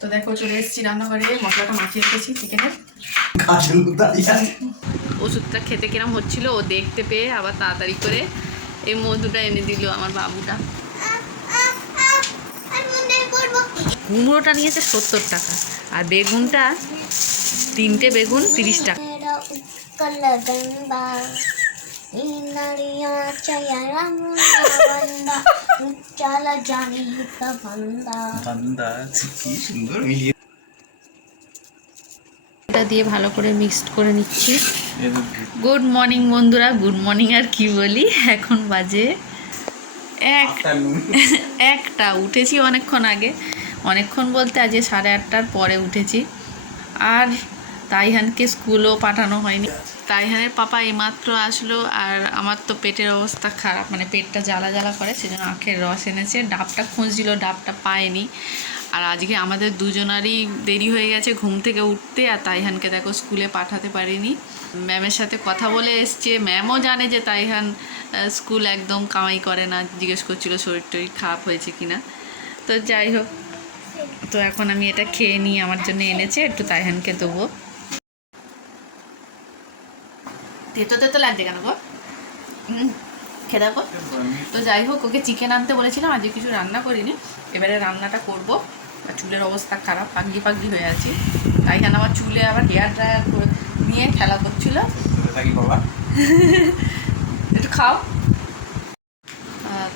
তো দেখো চলে এসেছি রান্নাঘরে। মশলাটা মাখিয়ে রেখেছি চিকেনের ওষুধটা খেতে কিরম হচ্ছিল ও দেখতে পেয়ে আবার তাড়াতাড়ি করে এই মধুটা এনে দিল আমার বাবুটা। কুমড়োটা নিয়েছে সত্তর টাকা আর বেগুনটা তিনটে বেগুন তিরিশ টাকা। এটা দিয়ে ভালো করে মিক্সড করে নিচ্ছি। গুড মর্নিং বন্ধুরা গুড মর্নিং আর কি বলি এখন বাজে এক একটা উঠেছি অনেকক্ষণ আগে। অনেকক্ষণ বলতে আজকে সাড়ে আটটার পরে উঠেছি। আর তাইহানকে স্কুলও পাঠানো হয়নি। তাইহানের পাপা এইমাত্র আসলো আর আমার তো পেটের অবস্থা খারাপ মানে পেটটা জ্বালা জ্বালা করে, সেজন্য আখের রস এনেছে। ডাবটা খুঁজছিল, ডাবটা পায়নি। আর আজকে আমাদের দুজনারই দেরি হয়ে গেছে ঘুম থেকে উঠতে, আর তাইহানকে দেখো স্কুলে পাঠাতে পারিনি। ম্যামের সাথে কথা বলে এসছে। ম্যামও জানে যে তাইহান স্কুল একদম কামাই করে না, জিজ্ঞেস করছিল শরীর টরীর খারাপ হয়েছে কিনা। তো যাই হোক, তো এখন আমি এটা খেয়ে নিই আমার জন্য এনেছে, একটু তাইহানকে দেবো। তেতো তেতো লাগছে কেন গো? খেয়ে দেখো। তো যাই হোক, ওকে চিকেন আনতে বলেছিলাম, আজকে কিছু রান্না করিনি। এবারে রান্নাটা করব। আর চুলের অবস্থা খারাপ, পাগলি পাগলি হয়ে আছি। তাই কেন আমার চুলে আবার হেয়ার ড্রায়ার নিয়ে খেলা করছিল। একটু খাও।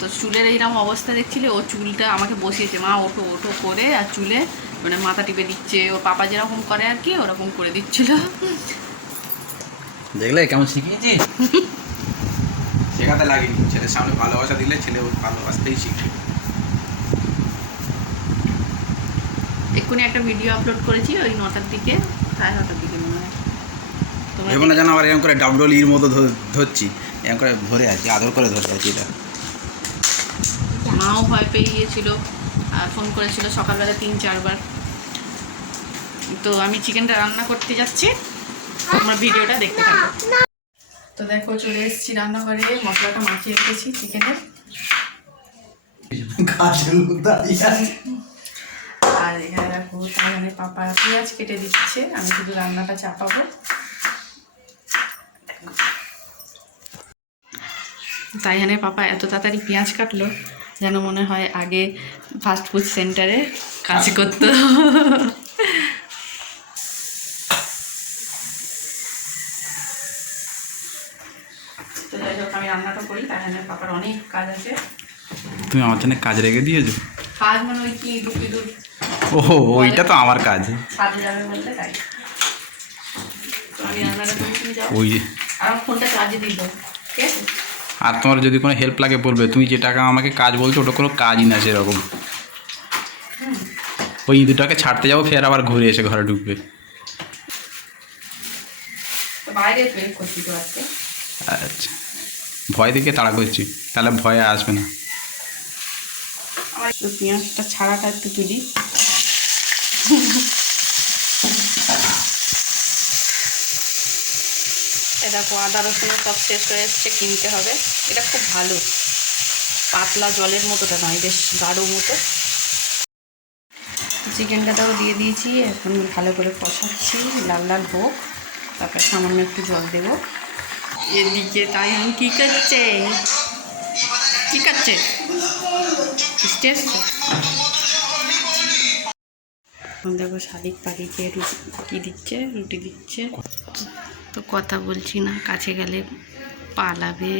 তো চুলের এইরকম অবস্থা দেখছিলে, ও চুলটা আমাকে বসিয়েছে। মা, ওঠো ওঠো করে, আর চুলে মানে মাথা টিপে দিচ্ছে। ও পাপা যেরকম করে আর কি, ওরকম করে দিচ্ছিল। দেখলে কেমন শিখিয়েছি শেখাতে লাগেনি। ছেলের সামনে ভালোবাসা দিলে ছেলে ভালোবাসতেই শিখবে। এক্ষুনি একটা ভিডিও আপলোড করেছি ওই নটার দিকে সাড়ে নটার দিকে মনে হয়। ভেবো না যেন আবার এরকম করে ডাবডল ইর মতো ধর- ধরছি। এরকম করে ধরে আছি আদর করে ধরে আছি এটা। মাও ভয় পেয়ে গিয়েছিল আর ফোন করেছিল সকালবেলা তিন চারবার। তো আমি চিকেনটা রান্না করতে যাচ্ছি। তোমরা ভিডিওটা দেখতে থাকো। তো দেখো চলে এসেছি রান্নাঘরে। মশলাটা মাখিয়ে রেখেছি চিকেনের আর এখানে দেখো তাহলে পাপা পেঁয়াজ কেটে দিচ্ছে। আমি শুধু রান্নাটা চাপাবো। তাইহানের পাপা এত তাড়াতাড়ি পেঁয়াজ কাটলো যেন মনে হয় আগে ফাস্ট ফুড সেন্টারে কাজ করতো তো যাই হোক আমি রান্নাটা করি তাইহানের পাপার অনেক কাজ আছে। তুমি আমার জন্য কাজ রেখে দিয়েছ? কাজ মানে ওই কি দুপুর ওহো ওইটা তো আমার কাজ। যাবে বলতে তাই। ওই আর ফোনটা চার্জে দিল। ঠিক আছে? আর তোমার যদি কোনো হেল্প লাগে বলবে তুমি যে টাকা আমাকে কাজ বলছো ওটা কোনো কাজই না সেরকম। ওই দুটাকে ছাড়তে যাব ফের আবার ঘুরে এসে ঘরে ঢুকবে। বাইরে আচ্ছা। ভয় দেখে তাড়া করছি। তাহলে ভয়ে আসবে না। একটু পেঁয়াজটা ছাড়াটা একটু তুলি। এ দেখো আদা রসুন সব শেষ হয়ে এসছে কিনতে হবে। এটা খুব ভালো। পাতলা জলের মতোটা নয় বেশ গাঢ় মতো। চিকেনটাও দিয়ে দিয়েছি এখন ভালো করে কষাচ্ছি লাল লাল হোক তারপর সামান্য একটু জল দেবো। এদিকে তাই আমি কী করছে? কী করছে? দেখো শালিক পাখিকে রুটি দিচ্ছে? রুটি দিচ্ছে। তো কথা বলছি না, কাছে গেলে পালাবে।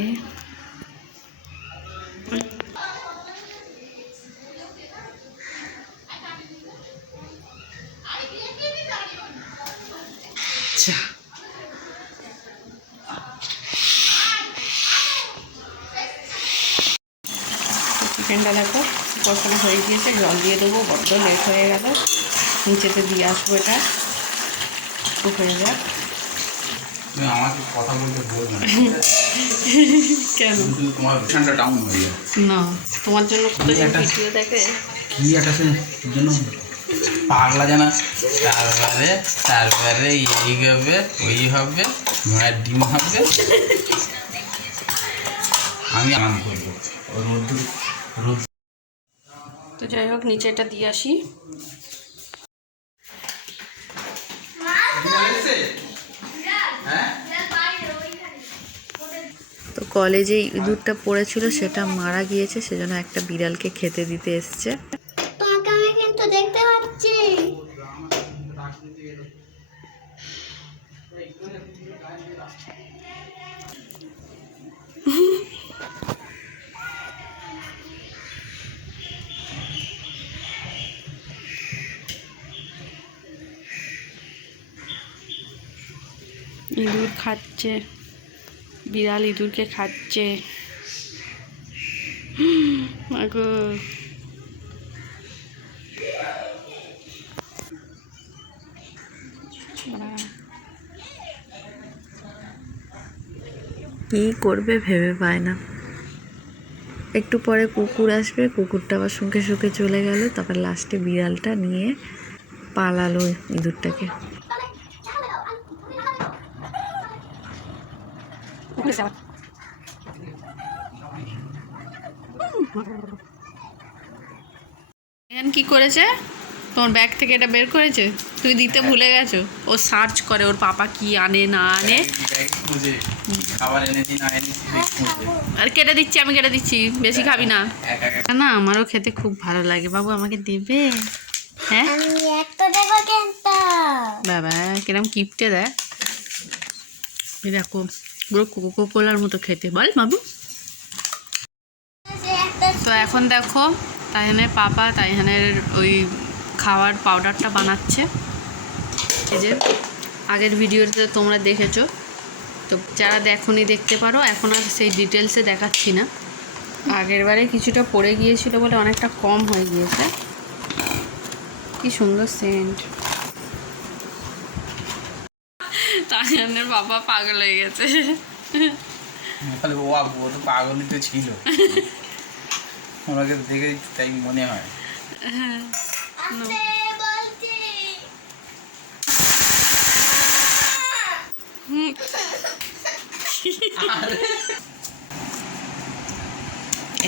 যা। চিকেনটা দেখো কষানো হয়ে গিয়েছে জল দিয়ে দেবো বড্ড লেট হয়ে গেল। নিচেতে দিয়ে আসব এটা। একটু হয়ে যাক। কেন? না তোমার জন্য কতজন একটা- ভিডিও দেখে। কি একটা জন্য? পাগলা জানা। তারপরে তারপরে এই হবে ওই হবে ঘোড়ার ডিম হবে। আমি আরাম করব। তো যাই হোক, নিচে এটা দিয়ে আসি। তো কলেজে ইঁদুরটা পড়েছিল, সেটা মারা গিয়েছে, সেজন্য একটা বিড়ালকে খেতে দিতে এসছে। ইঁদুর খাচ্ছে, বিড়াল ইঁদুরকে খাচ্ছে। কি করবে ভেবে পায় না। একটু পরে কুকুর আসবে, কুকুরটা আবার শুকে শুকে চলে গেল, তারপর লাস্টে বিড়ালটা নিয়ে পালালো ইঁদুরটাকে। এখন কি করেছে? তোমার ব্যাগ থেকে এটা বের করেছে? তুমি দিতে ভুলে গেছো? ও সার্চ করে ওর পাপা কি আনে না আনে। আর কেটে দিচ্ছি আমি কেটে দিচ্ছি বেশি খাবি না। না আমারও খেতে খুব ভালো লাগে। বাবু আমাকে দেবে? হ্যাঁ? বাবা কিরম কিপটে দেয়। দেখো পুরো কোকো কোলার মতো খেতে। বল, বাবু। তো এখন দেখো, তাইহানের পাপা তাইহানের ওই খাওয়ার পাউডারটা বানাচ্ছে। এই যে, আগের ভিডিওতে তোমরা দেখেছ। তো যারা দেখোনি, দেখতে পারো। এখন আর সেই ডিটেলসে দেখাচ্ছি না। আগের বারে কিছুটা পড়ে গিয়েছিল বলে অনেকটা কম হয়ে গিয়েছে। কি সুন্দর সেন্ট তাইহানের বাবা পাগল হয়ে গেছে। তাহলে ও আবু ও তো পাগলই তো ছিল। ওনাকে দেখে তাই মনে হয়।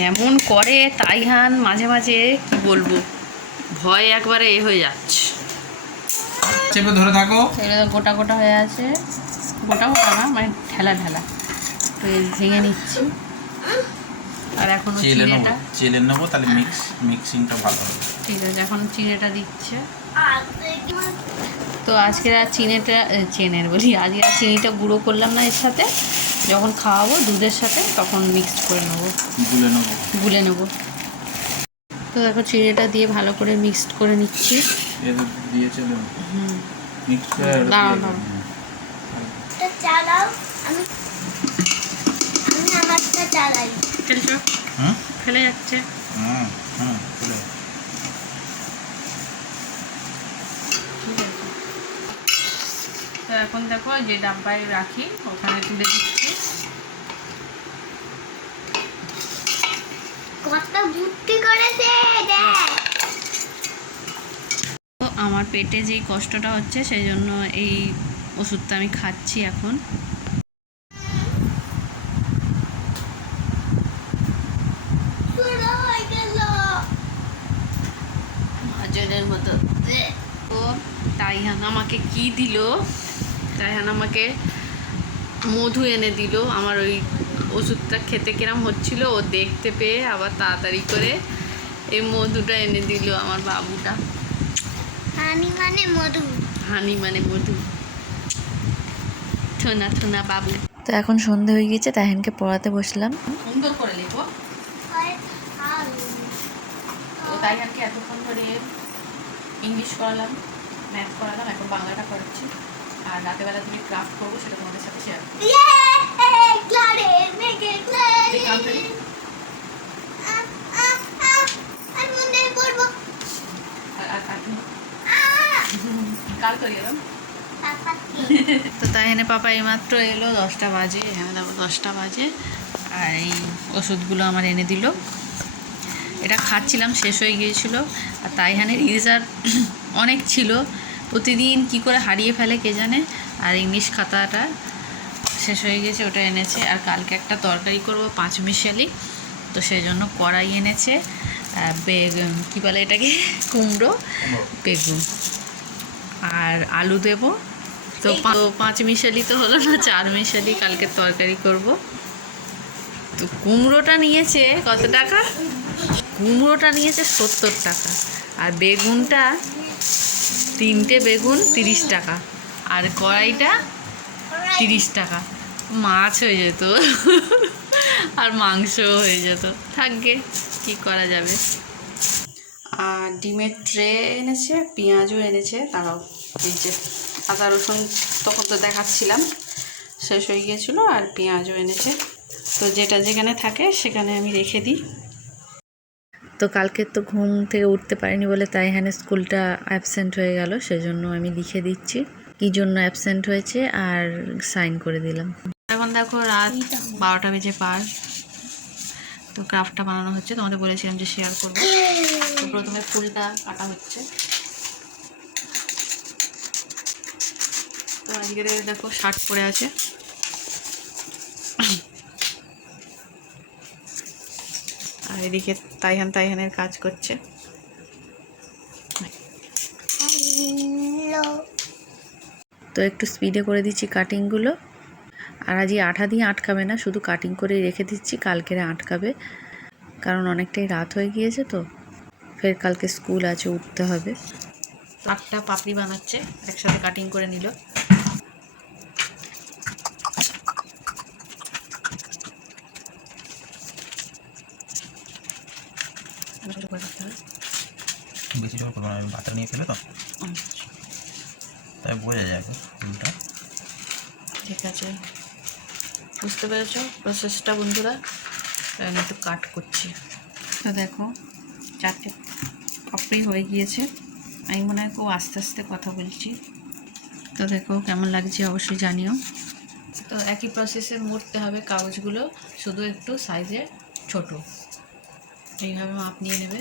এমন করে তাইহান মাঝে মাঝে কি বলব? ভয় একবারে এ হয়ে যাচ্ছে। চেপে ধরে থাকো। সেটা গোটা গোটা হয়ে আছে। গোটা গোটা না মানে ঠেলা ঠেলা। তো ভেঙে নিচ্ছি। আর এখন চেলে নেব চেলে নেব তাহলে মিক্স মিক্সিংটা ভালো হবে। ঠিক আছে এখন চিড়েটা দিচ্ছে। তো আজকে আর চিনিটা চেনের বলি আজকে আর চিনিটা গুঁড়ো করলাম না এর সাথে। যখন খাওয়াবো দুধের সাথে তখন মিক্সড করে নেব। গুলে নেব। গুলে নেব। তো দেখো চিড়েটা দিয়ে ভালো করে মিক্সড করে নিচ্ছি। এটা দিয়েছে হুম। মিক্স করে ওটা দাঁড়াও, দিয়ে দাঁড়াও। দেবো। একটা চালাও আমি আমি আমারটা চালাই। ফেলছো? হুম? ফেলে যাচ্ছে। তো এখন দেখো যে ডাব্বায় রাখি ওখানে তুলে দিচ্ছি। কত বুদ্ধি করেছে দেখ। তো আমার পেটে যেই কষ্টটা হচ্ছে সেই জন্য এই ওষুধটা আমি খাচ্ছি এখন। মাজনের মতো। তো তাইহান আমাকে কি দিল? তাইহান আমাকে মধু এনে দিল আমার ওই ওষুধটা খেতে কিরম হচ্ছিল ও দেখতে পেয়ে আবার তাড়াতাড়ি করে এই মধুটা এনে দিল আমার বাবুটা। হানি মানে মধু। হানি মানে মধু। থোনা থোনা বাবু। তো এখন সন্ধে হয়ে গেছে তাহিনকে পড়াতে বসলাম। সুন্দর করে লেখো। হয় তো তাইহানকে এতক্ষণ ধরে ইংলিশ করালাম ম্যাথ করালাম এখন বাংলাটা করাচ্ছি আর রাতেবেলা তুমি ক্রাফট করব সেটা তোমাদের সাথে শেয়ার করব। তো তাই এনে পাপা এইমাত্র এলো, দশটা বাজে এখানে দেখো দশটা বাজে। আর এই ওষুধগুলো আমার এনে দিল। এটা খাচ্ছিলাম, শেষ হয়ে গিয়েছিল। আর তাইহানের ইরেজার অনেক ছিল। প্রতিদিন কি করে হারিয়ে ফেলে কে জানে? আর ইংলিশ খাতাটা শেষ হয়ে গেছে ওটা এনেছে। আর কালকে একটা তরকারি করব পাঁচ মিশালি তো সেই জন্য কড়াই এনেছে বেগুন কী বলে এটাকে? কুমড়ো বেগুন। আর আলু দেবো। তো তো পাঁচ মিশালি তো হলো না চার মিশালি কালকে তরকারি করব। তো কুমড়োটা নিয়েছে কত টাকা? কুমড়োটা নিয়েছে সত্তর টাকা। আর বেগুনটা তিনটে বেগুন তিরিশ টাকা। আর কড়াইটা তিরিশ টাকা। মাছ হয়ে যেত। আর মাংসও হয়ে যেত। থাকবে কি করা যাবে? আর ডিমের ট্রে এনেছে পেঁয়াজও এনেছে তারাও এই যে আদা রসুন তখন তো দেখাচ্ছিলাম শেষ হয়ে গিয়েছিল আর পেঁয়াজও এনেছে। তো যেটা যেখানে থাকে সেখানে আমি রেখে দিই। তো কালকে তো ঘুম থেকে উঠতে পারিনি বলে তাই হ্যাঁ স্কুলটা অ্যাবসেন্ট হয়ে গেল সেজন্য আমি লিখে দিচ্ছি। কি জন্য অ্যাবসেন্ট হয়েছে আর সাইন করে দিলাম। এখন দেখো রাত বারোটা বেজে পার। তো ক্রাফটটা বানানো হচ্ছে তোমাদের বলেছিলাম যে শেয়ার করব। তো প্রথমে ফুলটা কাটা হচ্ছে। তো আজকে দেখো শার্ট পরে আছে। আর এদিকে তাইহান তাইহানের কাজ করছে। তো একটু স্পিডে করে দিচ্ছি কাটিংগুলো আর আজই আঠা দিয়ে আটকাবে না শুধু কাটিং করে রেখে দিচ্ছি কালকেরে আটকাবে। কারণ অনেকটাই রাত হয়ে গিয়েছে তো ফের কালকে স্কুল আছে উঠতে হবে। আটটা পাপড়ি বানাচ্ছে একসাথে কাটিং করে নিল। বেশি জোর করব না আমি বাটা নিয়ে ফেলে তো। তাই বোঝা যাবে ঠিক আছে। বুঝতে পেরেছ? প্রসেসটা বন্ধুরা, আমি একটু কাট করছি। তো দেখো, চারটে পাপড়ি হয়ে গিয়েছে। আমি মনে হয় খুব আস্তে আস্তে কথা বলছি। তো দেখো, কেমন লাগছে অবশ্যই জানিও। তো একই প্রসেসে মুড়তে হবে কাগজগুলো, শুধু একটু সাইজে ছোট। এইভাবে মাপ নিয়ে নেবে।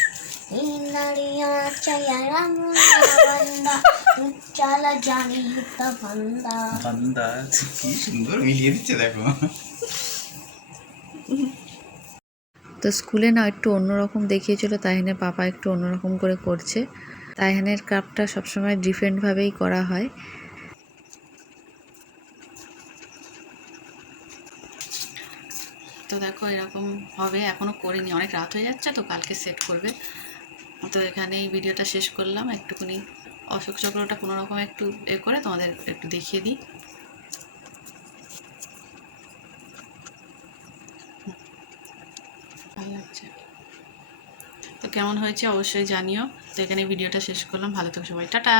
কি সুন্দর মিলিয়ে দিচ্ছে দেখো। তো স্কুলে না একটু অন্যরকম দেখিয়েছিল তাহিনের পাপা একটু অন্যরকম করে করছে। তাহিনের ক্রাফটটা সবসময় ডিফারেন্টভাবেই করা হয়। তো দেখো এরকম হবে এখনও করিনি। অনেক রাত হয়ে যাচ্ছে তো কালকে সেট করবে। তো এখানে এই ভিডিওটা শেষ করলাম। একটুখানি অশোক চক্রটা কোনো রকম একটু এ করে তোমাদের একটু দেখিয়ে দিই। তো কেমন হয়েছে অবশ্যই জানিও। তো এখানে ভিডিওটা শেষ করলাম। ভালো থেকো সবাই। টাটা!